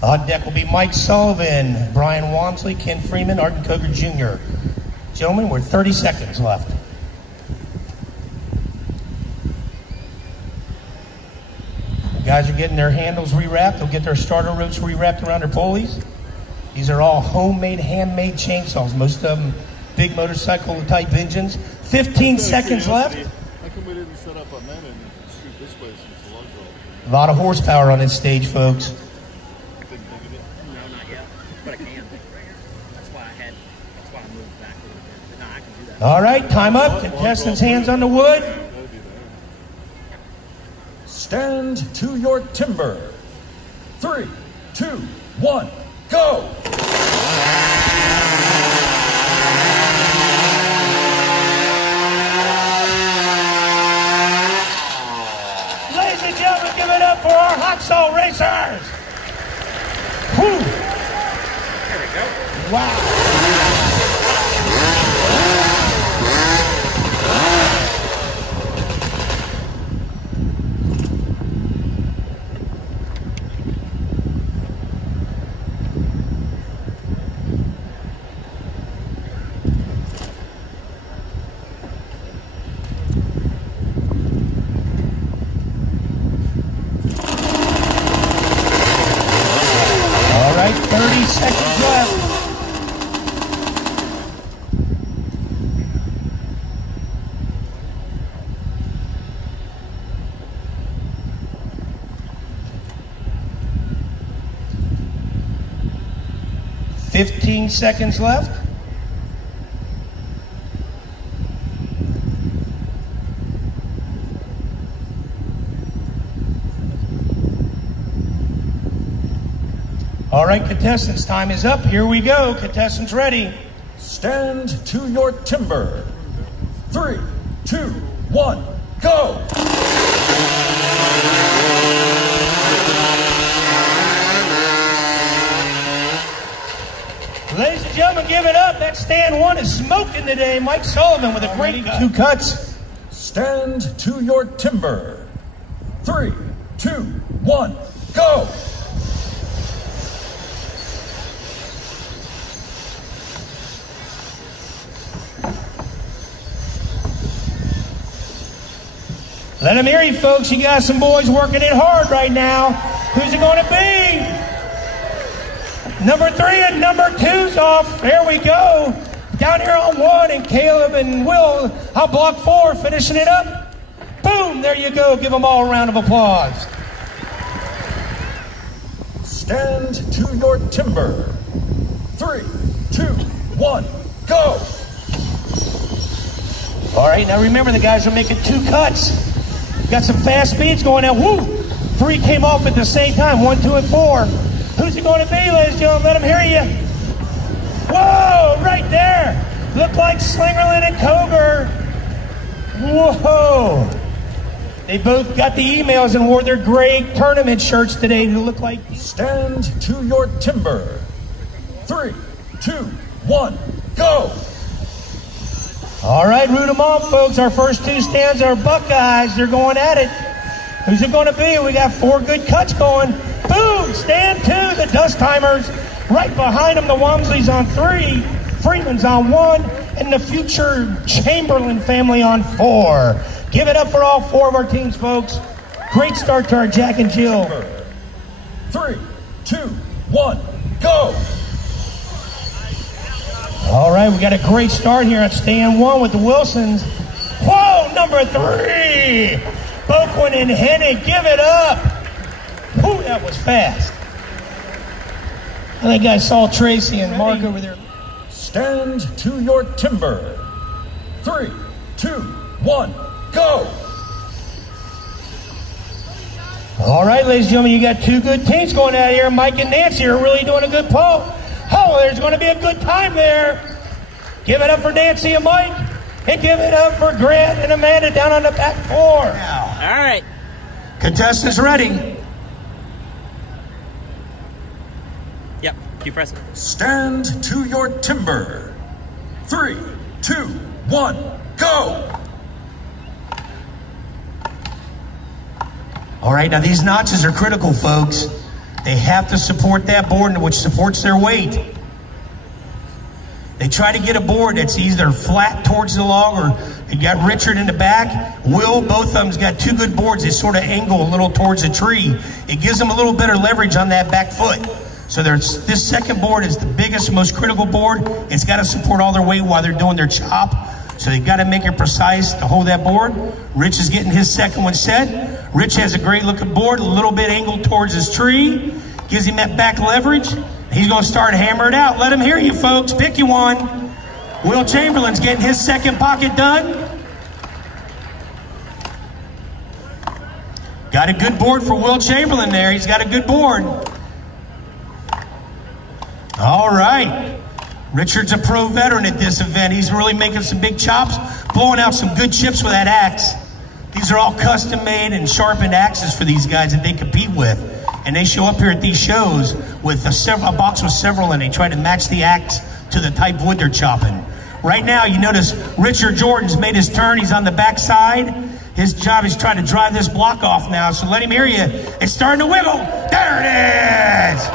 On deck will be Mike Sullivan, Brian Walmsley, Ken Freeman, Arden Coker Jr. Gentlemen, we're 30 seconds left. The guys are getting their handles rewrapped. They'll get their starter ropes rewrapped around their pulleys. These are all homemade, handmade chainsaws. Most of them big motorcycle type engines. 15 seconds left. How come we didn't set up a man and shoot this way since the lugs are? A lot of horsepower on this stage, folks. All right, time up. Contestants' hands on the wood. Stand to your timber. 3, 2, 1, go! Ladies and gentlemen, give it up for our hot saw racers. Whew. There we go. Wow. All right, 30 seconds left. $15 seconds left. All right, contestants, time is up. Here we go. Contestants ready. Stand to your timber. 3, 2, 1, go! Ladies and gentlemen, give it up. That stand one is smoking today. Mike Sullivan with a great two cuts. Stand to your timber. 3, 2, 1, go! Let them hear you, folks. You got some boys working it hard right now. Who's it going to be? Number 3 and number 2's off. There we go. Down here on 1, and Caleb and Will on block 4, finishing it up. Boom, there you go. Give them all a round of applause. Stand to your timber. 3, 2, 1, go! All right, now remember the guys are making 2 cuts. Got some fast speeds going out. Woo! 3 came off at the same time. 1, 2, and 4. Who's it going to be, ladies and gentlemen? Let them hear you. Whoa! Right there. Look like Slingerland and Coger. Whoa! They both got the emails and wore their gray tournament shirts today to look like. Stand to your timber. 3, 2, 1, go! All right, root them on, folks. Our first 2 stands are Buckeyes. They're going at it. Who's it going to be? We got 4 good cuts going. Boom! Stand 2, the Dust Timers. Right behind them, the Wamsleys on 3. Freeman's on 1. And the future Chamberlain family on 4. Give it up for all 4 of our teams, folks. Great start to our Jack and Jill. 3, 2, 1, go! All right, we got a great start here at stand 1 with the Wilsons. Whoa, number 3! Boquin and Hennig, give it up! Whew, that was fast. I think I saw Tracy and Mark over there. Stand to your timber. 3, 2, 1, go! All right, ladies and gentlemen, you got 2 good teams going out here. Mike and Nancy are really doing a good pull. Oh, there's going to be a good time there. Give it up for Nancy and Mike. And give it up for Grant and Amanda down on the back 4. All right. Contestants ready. Yep, keep pressing. Stand to your timber. 3, 2, 1, go! All right, now these notches are critical, folks. They have to support that board, which supports their weight. They try to get a board that's either flat towards the log, or you got Richard in the back. Will, both of them's got two good boards. They sort of angle a little towards the tree. It gives them a little better leverage on that back foot. So this second board is the biggest, most critical board. It's got to support all their weight while they're doing their chop. So they've got to make it precise to hold that board. Rich is getting his second one set. Rich has a great looking board, a little bit angled towards his tree. Gives him that back leverage. He's going to start hammering it out. Let him hear you, folks. Pick you one. Will Chamberlain's getting his second pocket done. Got a good board for Will Chamberlain there. He's got a good board. All right. Richard's a pro veteran at this event. He's really making some big chops, blowing out some good chips with that axe. These are all custom made and sharpened axes for these guys that they compete with. And they show up here at these shows with a box with several, and they try to match the axe to the type of wood they're chopping. Right now, you notice Richard Jordan's made his turn. He's on the back side. His job is trying to drive this block off now, so let him hear you. It's starting to wiggle. There it is.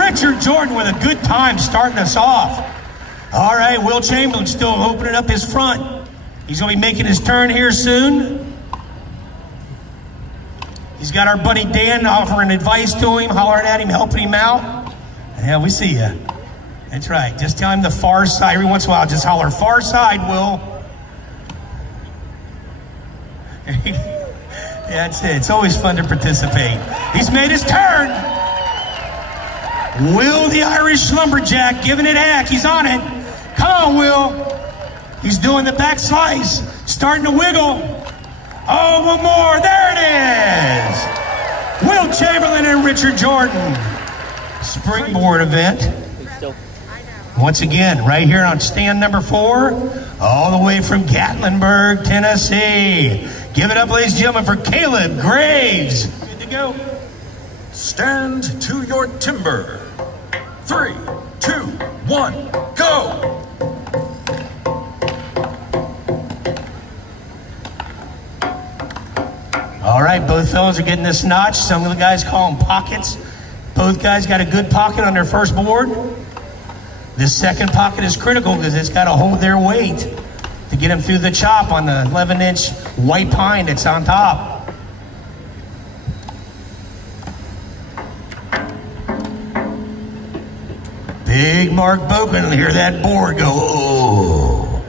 Richard Jordan with a good time starting us off. All right, Will Chamberlain still opening up his front. He's going to be making his turn here soon. He's got our buddy Dan offering advice to him, hollering at him, helping him out. Yeah, we see you. That's right. Just tell him the far side. Every once in a while, just holler, far side, Will. That's it. It's always fun to participate. He's made his turn. Will the Irish Lumberjack giving it heck. He's on it. Come on, Will. He's doing the back slice. Starting to wiggle. Oh, one more. There it is. Will Chamberlain and Richard Jordan. Springboard event. Once again, right here on stand number 4, all the way from Gatlinburg, Tennessee. Give it up, ladies and gentlemen, for Caleb Graves. Good to go. Stand to your timber. 3, 2, 1, go! All right, both fellows are getting this notch. Some of the guys call them pockets. Both guys got a good pocket on their first board. This second pocket is critical because it's got to hold their weight to get them through the chop on the 11-inch white pine that's on top. Big Mark Boken, hear that board go, oh.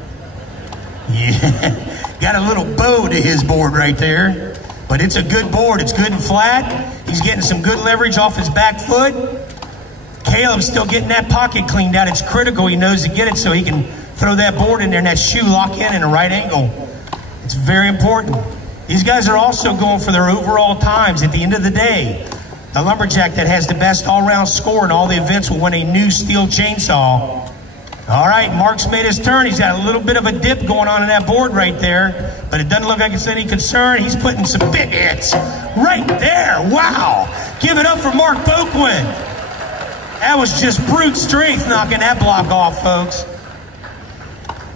Yeah, got a little bow to his board right there. But it's a good board. It's good and flat. He's getting some good leverage off his back foot. Caleb's still getting that pocket cleaned out. It's critical. He knows to get it so he can throw that board in there and that shoe lock in a right angle. It's very important. These guys are also going for their overall times at the end of the day. The lumberjack that has the best all-around score in all the events will win a new steel chainsaw. All right, Mark's made his turn. He's got a little bit of a dip going on in that board right there, but it doesn't look like it's any concern. He's putting some big hits right there. Wow. Give it up for Mark Boquin. That was just brute strength knocking that block off, folks.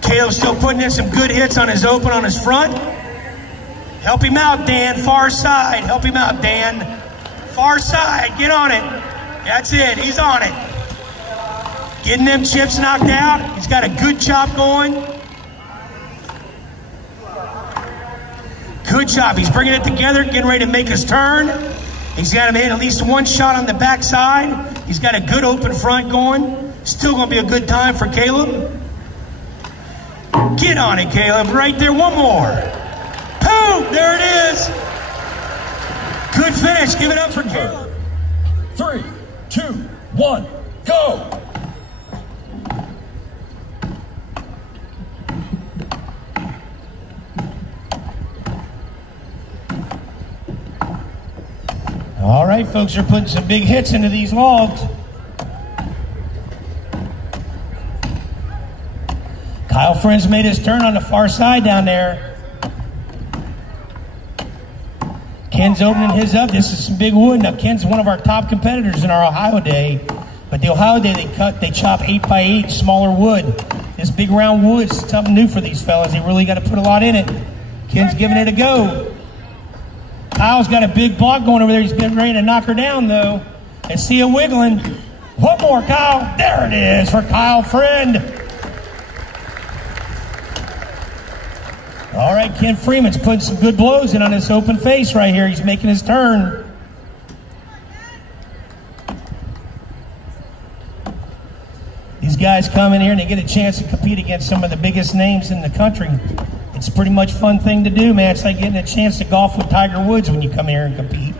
Caleb's still putting in some good hits on his open on his front. Help him out, Dan. Far side. Help him out, Dan. Far side. Get on it. That's it. He's on it. Getting them chips knocked out. He's got a good chop going. Good chop. He's bringing it together, getting ready to make his turn. He's got him hit at least one shot on the backside. He's got a good open front going. Still going to be a good time for Caleb. Get on it, Caleb. Right there. One more. Boom! There it is. Good finish. Give it up for Caleb. 3, 2, 1, go! All right, folks are putting some big hits into these logs. Kyle Friends made his turn on the far side down there. Ken's opening his up. This is some big wood. Now, Ken's one of our top competitors in our Ohio Day. But the Ohio Day, they chop 8x8 smaller wood. This big round wood is something new for these fellas. They really got to put a lot in it. Ken's giving it a go. Kyle's got a big block going over there. He's getting ready to knock her down, though. I see a wiggling. One more, Kyle. There it is for Kyle Friend. All right, Ken Freeman's putting some good blows in on this open face right here. He's making his turn. These guys come in here and they get a chance to compete against some of the biggest names in the country. It's a pretty much fun thing to do, man. It's like getting a chance to golf with Tiger Woods when you come here and compete.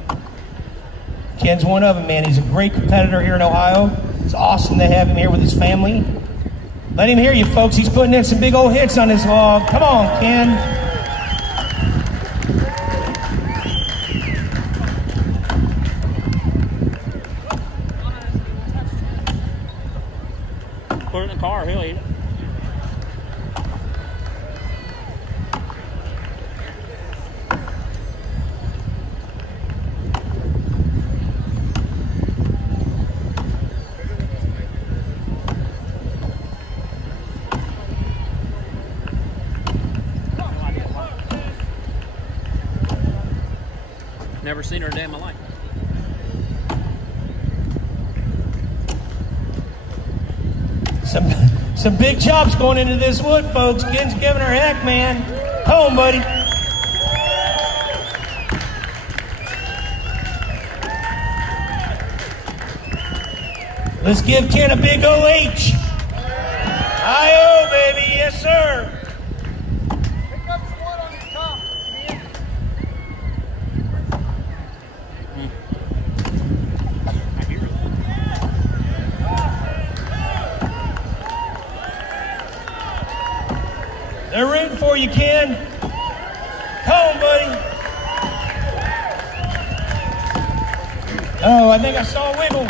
Ken's one of them, man. He's a great competitor here in Ohio. It's awesome to have him here with his family. Let him hear you, folks. He's putting in some big old hits on his log. Come on, Ken. Put it in the car, he'll eat it. Never seen her a day in my life. Some big chops going into this wood, folks. Ken's giving her heck, man. Home, buddy. Let's give Ken a big OH. I-O, baby. Yes, sir. Pick up some wood on your top. They're rooting for you, Ken. Home, buddy. Oh, I think I saw a wiggle.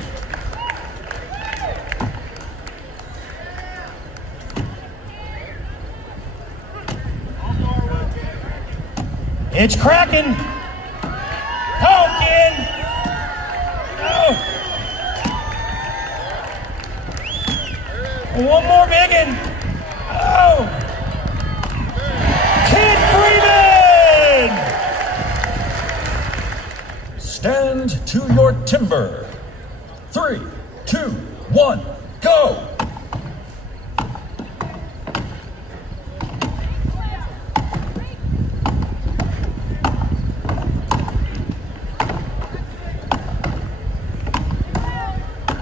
It's cracking. Home, Ken. Oh. One more biggin. Oh. Ken Freeman. Stand to your timber. 3, 2, 1, go!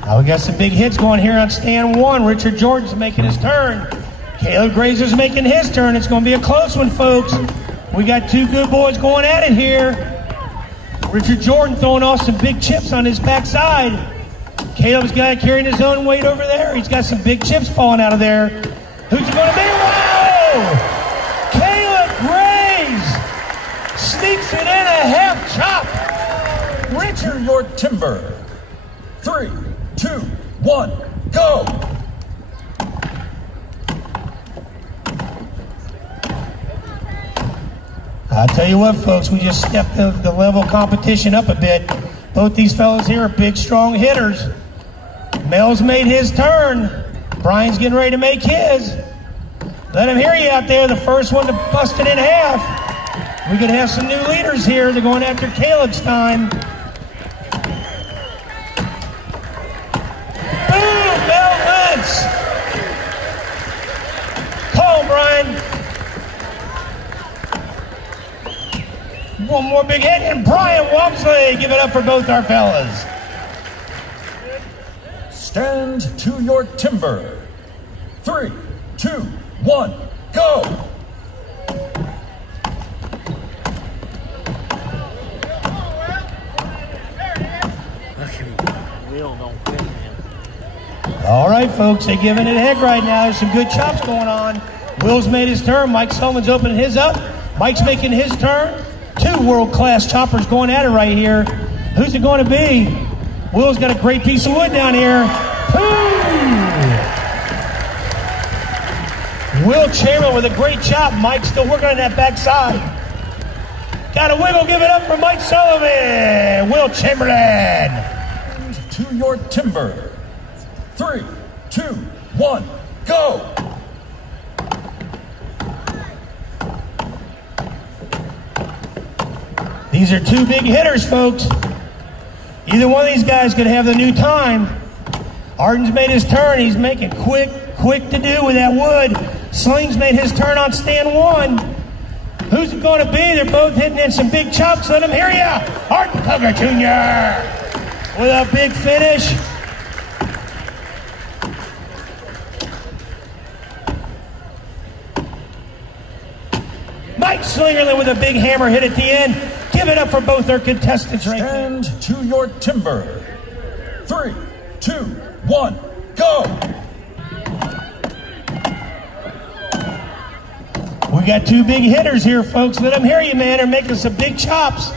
Now we got some big hits going here on stand 1. Richard Jordan's making his turn. Caleb Grazer's making his turn. It's going to be a close one, folks. We got two good boys going at it here. Richard Jordan throwing off some big chips on his backside. Caleb's got carrying his own weight over there. He's got some big chips falling out of there. Who's it going to be? Wow! Caleb Graves sneaks it in a half chop. Richard, your timber. 3, 2, 1, go! I'll tell you what, folks, we just stepped the level of competition up a bit. Both these fellas here are big, strong hitters. Mel's made his turn. Brian's getting ready to make his. Let him hear you out there. The first one to bust it in half. We could have some new leaders here. They're going after Caleb's time. Boom! Mel Lentz. Call him, Brian. One more big hit, and Brian Wamsley. Give it up for both our fellas. Stand to your timber. 3, 2, 1, go! All right, folks, they're giving it a heck right now. There's some good chops going on. Will's made his turn. Mike Sullivan's opening his up. Mike's making his turn. Two world-class choppers going at it right here. Who's it going to be? Will's got a great piece of wood down here. Ooh. Will Chamberlain with a great chop. Mike's still working on that backside. Got a wiggle. Give it up for Mike Sullivan. Will Chamberlain. To your timber. 3, 2, 1, go! These are two big hitters, folks. Either one of these guys could have the new time. Arden's made his turn. He's making quick to do with that wood. Sling's made his turn on stand 1. Who's it going to be? They're both hitting in some big chops. Let them hear ya. Arden Tugger Jr. with a big finish. Mike Slingerland with a big hammer hit at the end. Give it up for both their contestants right there. Stand to your timber. 3, 2, 1, go! We got 2 big hitters here, folks. Let them hear you, man. They're making some big chops.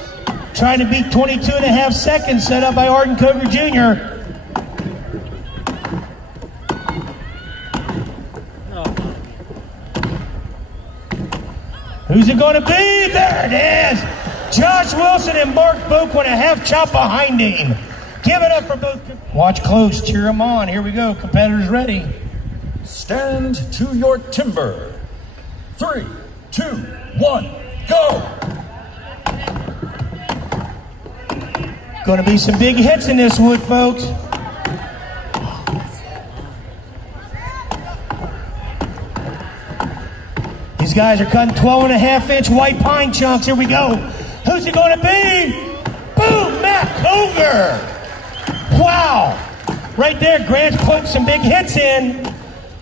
Trying to beat 22.5 seconds set up by Arden Coger Jr. Who's it going to be? There it is. Josh Wilson and Mark Boak with a half chop behind him. Give it up for both. Watch close. Cheer them on. Here we go. Competitors ready. Stand to your timber. 3, 2, 1, go! Going to be some big hits in this wood, folks. These guys are cutting 12.5-inch white pine chunks. Here we go. Who's it going to be? Boom, Matt Coger. Wow. Right there, Grant's putting some big hits in.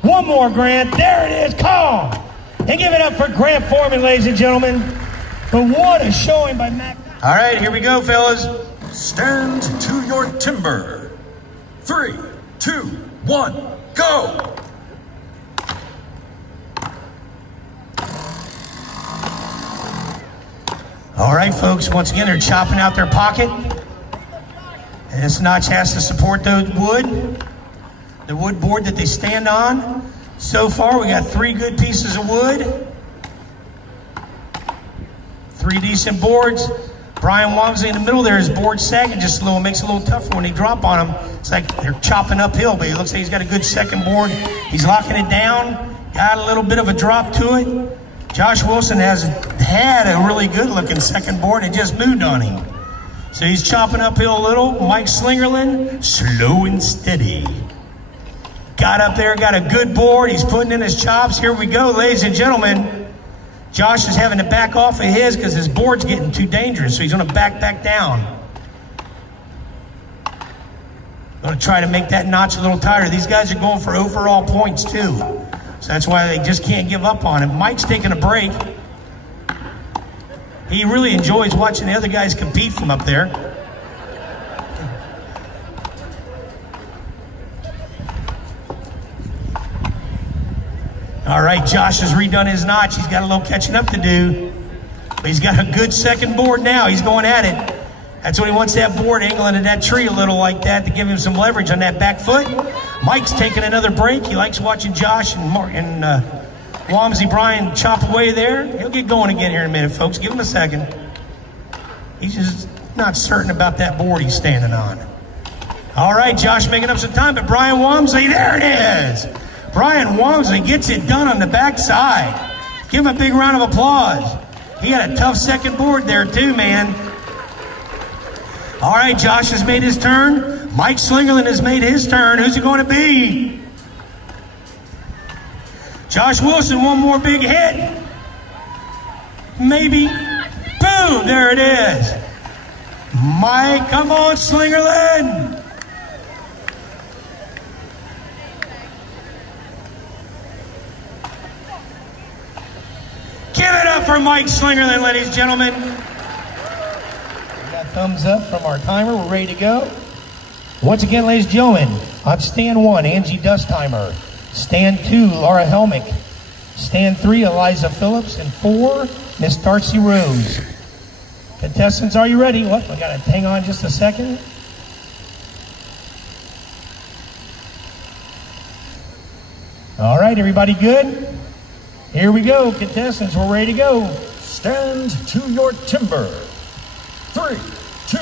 One more, Grant. There it is. Calm. And give it up for Grant Foreman, ladies and gentlemen. But what a showing by Matt. All right, here we go, fellas. Stand to your timber. 3, 2, 1, go! All right, folks, once again, they're chopping out their pocket. And this notch has to support the wood board that they stand on. So far, we got 3 good pieces of wood. 3 decent boards. Brian Walmsley in the middle there, his board sagging just a little, makes it a little tougher when they drop on him. It's like they're chopping uphill, but it looks like he's got a good second board. He's locking it down, got a little bit of a drop to it. Josh Wilson has had a really good looking second board and it just moved on him. So he's chopping uphill a little. Mike Slingerland, slow and steady. Got up there, got a good board. He's putting in his chops. Here we go, ladies and gentlemen. Josh is having to back off of his because his board's getting too dangerous, so he's going to back down. Going to try to make that notch a little tighter. These guys are going for overall points too, so that's why they just can't give up on him. Mike's taking a break. He really enjoys watching the other guys compete from up there. All right, Josh has redone his notch. He's got a little catching up to do. But he's got a good second board now. He's going at it. That's what he wants, that board angling in that tree a little like that to give him some leverage on that back foot. Mike's taking another break. He likes watching Josh and Wamsey Bryan chop away there. He'll get going again here in a minute, folks. Give him a second. He's just not certain about that board he's standing on. All right, Josh making up some time, but Brian Wamsey, there it is. Brian Walmsley gets it done on the backside. Give him a big round of applause. He had a tough second board there too, man. All right, Josh has made his turn. Mike Slingerland has made his turn. Who's it going to be? Josh Wilson, one more big hit. Maybe. Boom, there it is. Mike, come on, Slingerland. Give it up for Mike Slingerland, ladies and gentlemen. We got thumbs up from our timer. We're ready to go. Once again, ladies and gentlemen, on stand 1, Angie Dustheimer. Stand 2, Laura Helmick. Stand 3, Eliza Phillips. And 4, Miss Darcy Rose. Contestants, are you ready? What? We got to hang on just a second. All right, everybody good? Here we go, contestants, we're ready to go. Stand to your timber. 3, 2,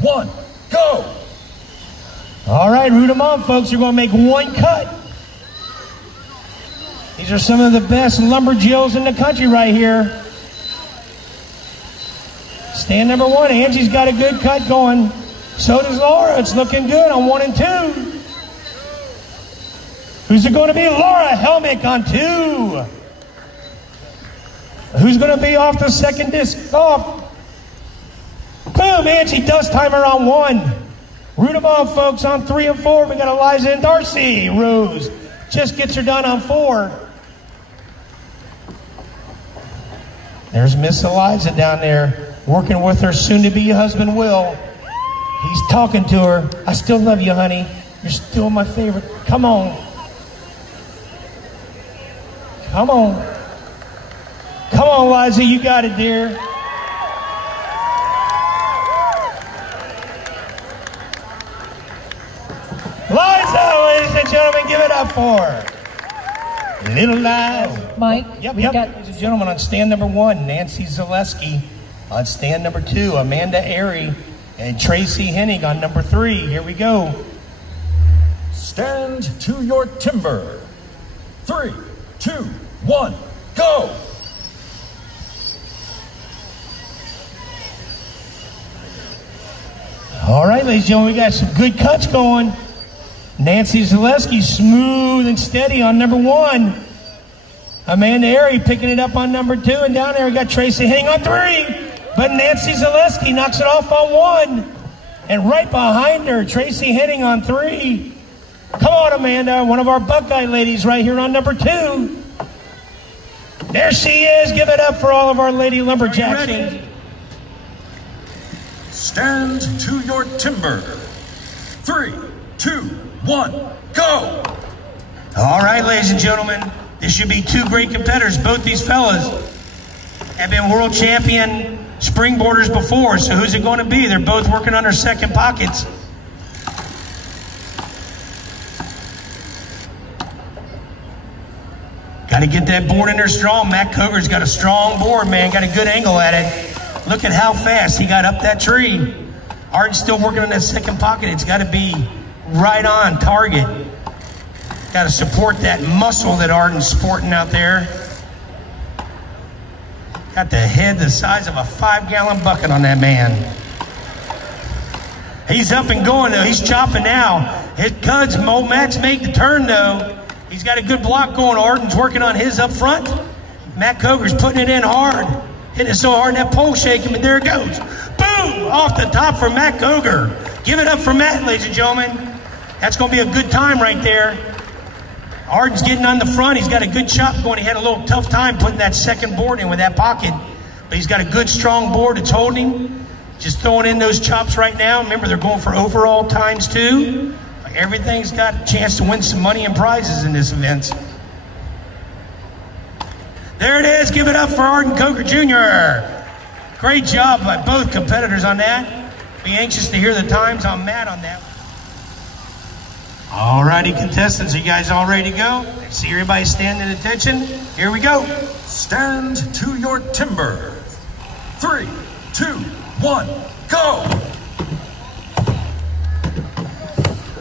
1, go! All right, root them on, folks. You're going to make one cut. These are some of the best lumberjills in the country right here. Stand number 1, Angie's got a good cut going. So does Laura. It's looking good on 1 and 2. Who's it going to be? Laura Helmick on 2. Who's going to be off the second disc off? Boom, Angie Dustheimer on 1. Root them on, folks, on 3 and 4. We got Eliza and Darcy. Rose just gets her done on 4. There's Miss Eliza down there working with her soon-to-be husband, Will. He's talking to her. I still love you, honey. You're still my favorite. Come on. Come on. Come on, Eliza. You got it, dear. Eliza, ladies and gentlemen, give it up for her. Little Live. Mike? Yep. Ladies and gentlemen, on stand number 1, Nancy Zaleski. On stand number 2, Amanda Airy and Tracy Hennig on number 3. Here we go. Stand to your timber. 3, 2, 1, go! All right, ladies and gentlemen, we got some good cuts going. Nancy Zaleski, smooth and steady on number 1. Amanda Airy picking it up on number 2. And down there we got Tracy Hennig on 3. But Nancy Zaleski knocks it off on 1. And right behind her, Tracy Hennig on 3. Come on, Amanda, one of our Buckeye ladies right here on number 2. There she is. Give it up for all of our lady lumberjacks. Stand to your timber. 3, 2, 1, go! All right, ladies and gentlemen, this should be 2 great competitors. Both these fellas have been world champion springboarders before, so who's it going to be? They're both working on their second pockets. Got to get that board in there strong. Matt Coger's got a strong board, man. Got a good angle at it. Look at how fast he got up that tree. Arden's still working on that second pocket. It's got to be right on target. Got to support that muscle that Arden's sporting out there. Got the head the size of a 5-gallon bucket on that man. He's up and going, though. He's chopping now. His cuds, Matt's made the turn, though. He's got a good block going. Arden's working on his up front. Matt Coger's putting it in hard. Hitting it so hard that pole shaking, but there it goes. Boom! Off the top for Matt Coger. Give it up for Matt, ladies and gentlemen. That's going to be a good time right there. Arden's getting on the front. He's got a good chop going. He had a little tough time putting that second board in with that pocket. But he's got a good, strong board that's holding him. Just throwing in those chops right now. Remember, they're going for overall times 2. Everything's got a chance to win some money and prizes in this event. There it is. Give it up for Arden Coger Jr. Great job by both competitors on that. Be anxious to hear the times on Matt on that. All righty, contestants, are you guys all ready to go? I see everybody standing at attention. Here we go. Stand to your timber. 3, 2, 1, go!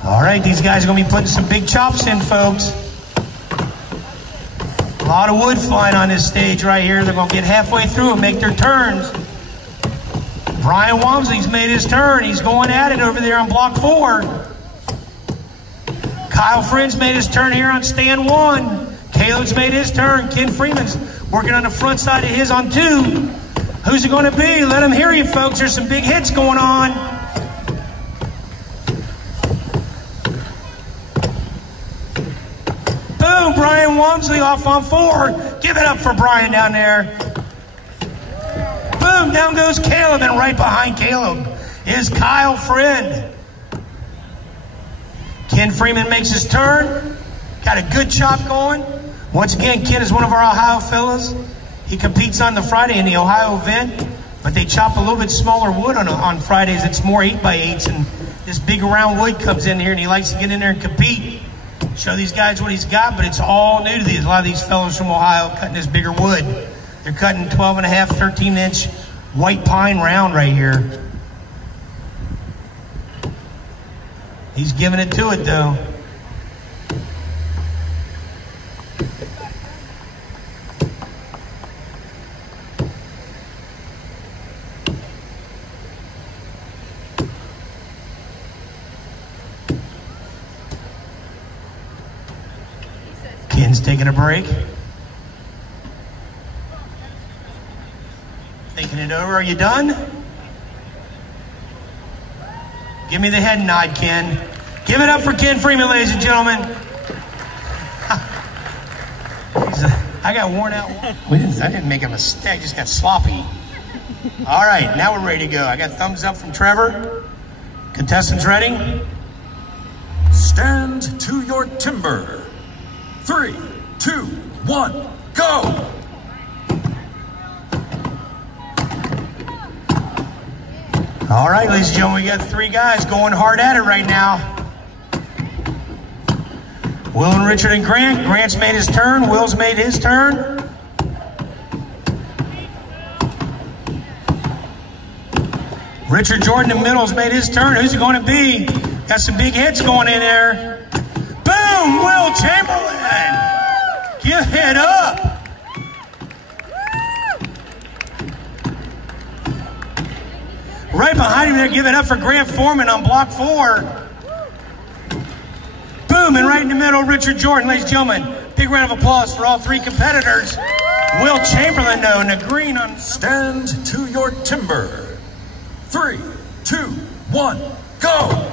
All right, these guys are going to be putting some big chops in, folks. A lot of wood flying on this stage right here. They're going to get halfway through and make their turns. Brian Wamsley's made his turn. He's going at it over there on block 4. Kyle Friend's made his turn here on stand 1. Caleb's made his turn. Ken Freeman's working on the front side of his on 2. Who's it going to be? Let them hear you, folks. There's some big hits going on. Boom, Brian Wamsley off on 4. Give it up for Brian down there. Boom, down goes Caleb, and right behind Caleb is Kyle Friend. Ken Freeman makes his turn. Got a good chop going. Once again, Ken is one of our Ohio fellas. He competes on the Friday in the Ohio event, but they chop a little bit smaller wood on Fridays. It's more 8x8s, and this big round wood comes in here, and he likes to get in there and compete. Show these guys what he's got, but it's all new to these. A lot of these fellows from Ohio cutting this bigger wood. They're cutting 12.5, 13-inch white pine round right here. He's giving it to it, though. Ken's taking a break. Thinking it over. Are you done? Give me the head nod, Ken. Give it up for Ken Freeman, ladies and gentlemen. I got worn out. I didn't make a mistake. I just got sloppy. All right, now we're ready to go. I got thumbs up from Trevor. Contestants ready? Stand to your timber. 3, 2, 1, go! All right, ladies and gentlemen, we got 3 guys going hard at it right now. Will and Richard and Grant. Grant's made his turn. Will's made his turn. Richard Jordan in the middle's made his turn. Who's it going to be? Got some big hits going in there. Boom! Will Chamberlain! Give it up! Right behind him there, give it up for Grant Foreman on block 4. Boom, and right in the middle, Richard Jordan. Ladies and gentlemen, big round of applause for all 3 competitors. Will Chamberlain, though, in the green on... Stand to your timber. 3, 2, 1, go!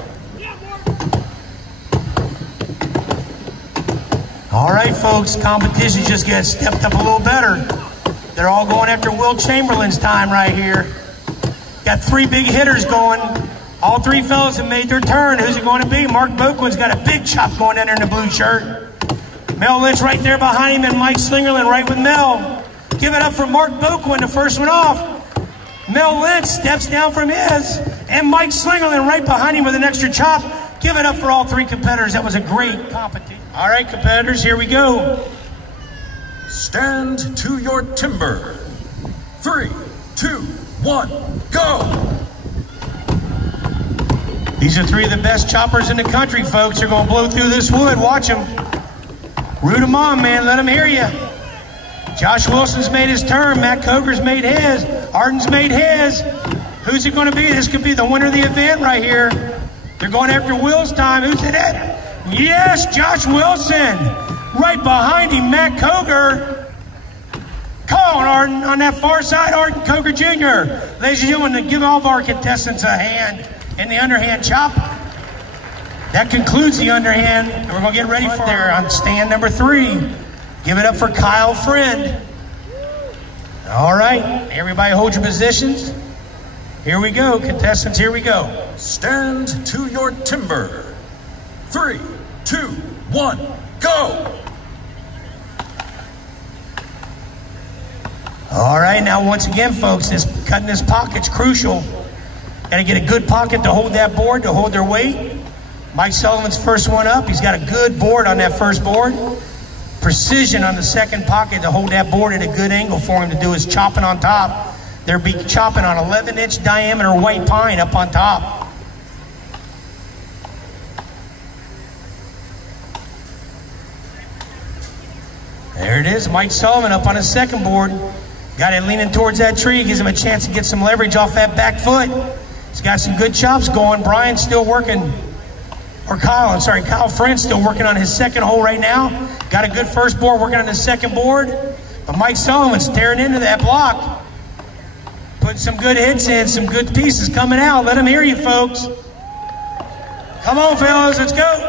All right, folks, competition just gets stepped up a little better. They're all going after Will Chamberlain's time right here. Got 3 big hitters going. All 3 fellas have made their turn. Who's it going to be? Mark Boquin's got a big chop going in there in the blue shirt. Mel Lynch right there behind him, and Mike Slingerland right with Mel. Give it up for Mark Boquin, the first one off. Mel Lynch steps down from his, and Mike Slingerland right behind him with an extra chop. Give it up for all 3 competitors. That was a great competition. All right, competitors, here we go. Stand to your timber. 3, 2, 1, go! These are 3 of the best choppers in the country, folks. They're going to blow through this wood. Watch them. Root them on, man. Let them hear you. Josh Wilson's made his turn. Matt Coger's made his. Arden's made his. Who's it going to be? This could be the winner of the event right here. They're going after Will's time. Who's it at? Yes, Josh Wilson. Right behind him, Matt Coger. Come on, Arden. On that far side, Arden Coger Jr. Ladies and gentlemen, give all of our contestants a hand in the underhand chop. That concludes the underhand, and we're going to get ready for there on stand number 3. Give it up for Kyle Friend. All right, everybody hold your positions. Here we go, contestants, here we go. Stand to your timber. 3, 2, 1, go! All right, now once again, folks, cutting this pocket's crucial. Got to get a good pocket to hold that board, to hold their weight. Mike Sullivan's first one up. He's got a good board on that first board. Precision on the second pocket to hold that board at a good angle for him to do his chopping on top. They'll be chopping on 11-inch diameter white pine up on top. There it is, Mike Sullivan up on his second board. Got it leaning towards that tree, gives him a chance to get some leverage off that back foot. He's got some good chops going. Brian's still working, or Kyle Friend's still working on his second hole right now. Got a good first board working on his second board. But Mike Sullivan's tearing into that block. Putting some good hits in, some good pieces coming out. Let them hear you, folks. Come on, fellas, let's go.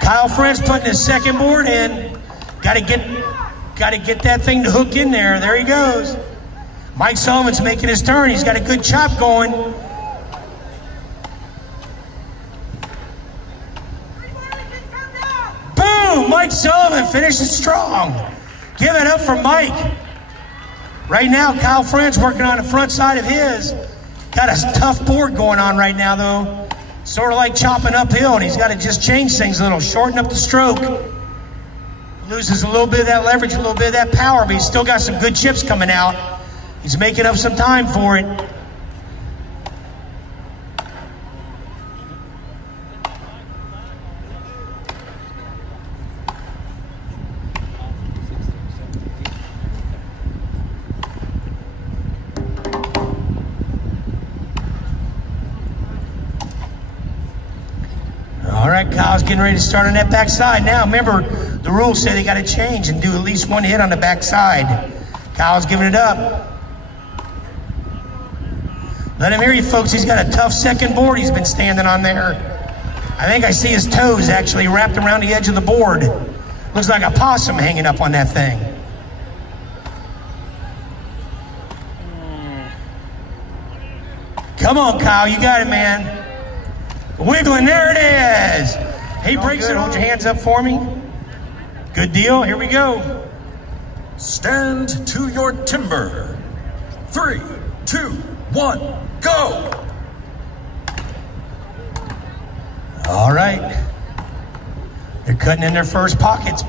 Kyle Friend's putting his second board in. Got to get that thing to hook in there. There he goes. Mike Sullivan's making his turn. He's got a good chop going. Boom! Mike Sullivan finishes strong. Give it up for Mike. Right now, Kyle Friend's working on the front side of his. Got a tough board going on right now, though. Sort of like chopping uphill, and he's got to just change things a little, shorten up the stroke. Loses a little bit of that leverage, a little bit of that power, but he's still got some good chips coming out. He's making up some time for it. All right, Kyle's getting ready to start on that backside. Now, remember, the rules say they got to change and do at least one hit on the backside. Kyle's giving it up. Let him hear you, folks. He's got a tough second board he's been standing on there. I think I see his toes actually wrapped around the edge of the board. Looks like a possum hanging up on that thing. Come on, Kyle. You got it, man. Wiggling. There it is. He breaks it. Hold your hands up for me. Good deal. Here we go. Stand to your timber. 3, 2, 1, go! All right. They're cutting in their first pockets.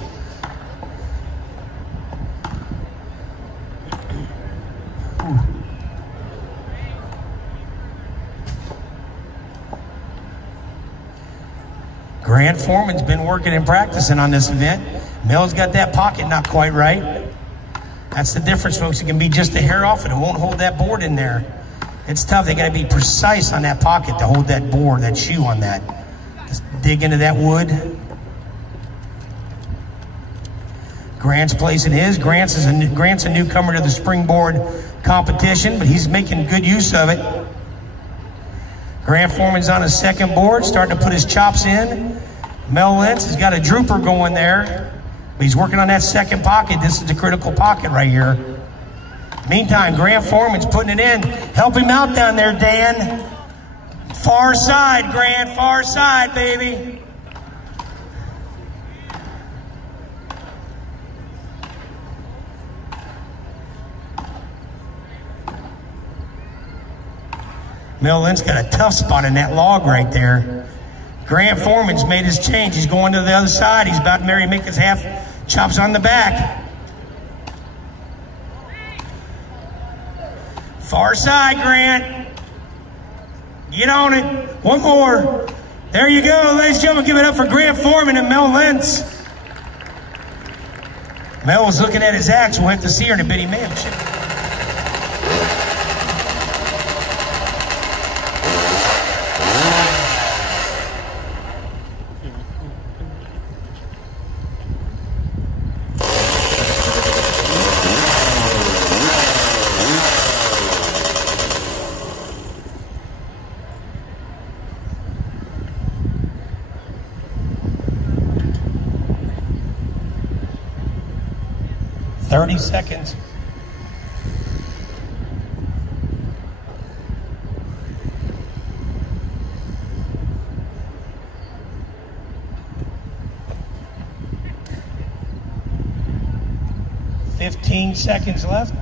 Grant Foreman's been working and practicing on this event. Mel's got that pocket not quite right. That's the difference, folks. It can be just a hair off and it won't hold that board in there. It's tough. They got to be precise on that pocket to hold that board, that shoe on that. Just dig into that wood. Grant's placing his. Grant's a newcomer to the springboard competition, but he's making good use of it. Grant Foreman's on his second board, starting to put his chops in. Mel Lentz has got a drooper going there. But he's working on that second pocket. This is the critical pocket right here. Meantime, Grant Foreman's putting it in. Help him out down there, Dan. Far side, Grant. Far side, baby. Mel Lentz got a tough spot in that log right there. Grant Foreman's made his change. He's going to the other side. He's about to make his half chops on the back. Far side, Grant. Get on it. One more. There you go. Ladies and gentlemen, give it up for Grant Foreman and Mel Lentz. Mel was looking at his axe. We'll have to see her in a bit. He may have chipped. Seconds. $15 seconds left.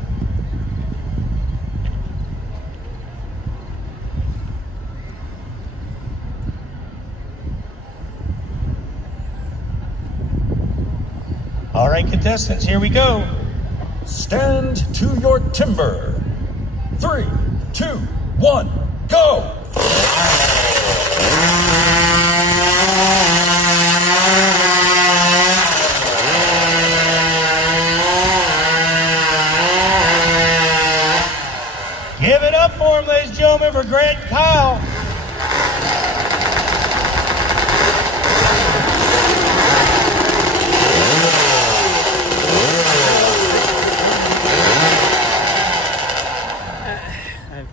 All right, contestants, here we go. Stand to your timber. 3, 2, 1, go! Give it up for him, ladies and gentlemen, for Grant and Kyle.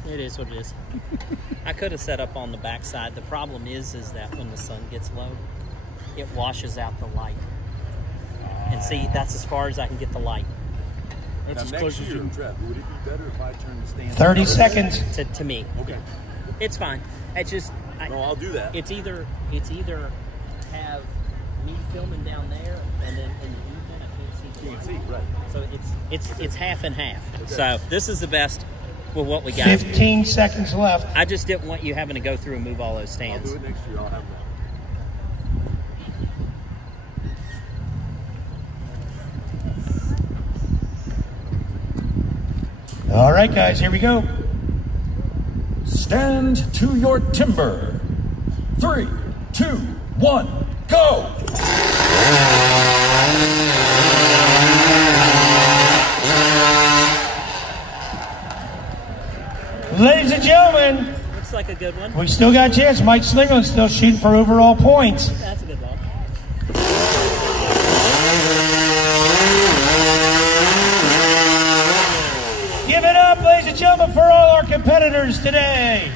It is what it is. I could have set up on the backside. The problem is that when the sun gets low, it washes out the light. And see, that's as far as I can get the light. That's as close as you can trap. Would it be better if I turned the stand? 30 seconds. To me. Okay. It's fine. It's just... No, I'll do that. It's either have me filming down there, and then in the evening I can't see. Right. So it's half and half. Okay. So this is the best with what we got. 15 seconds left. I just didn't want you having to go through and move all those stands. I'll do it next year. I'll have that. All right, guys, here we go. Stand to your timber. 3, 2, 1, go! Ladies and gentlemen, looks like a good one. We still got a chance. Mike Slingerland's still shooting for overall points. That's a good ball. Give it up, ladies and gentlemen, for all our competitors today.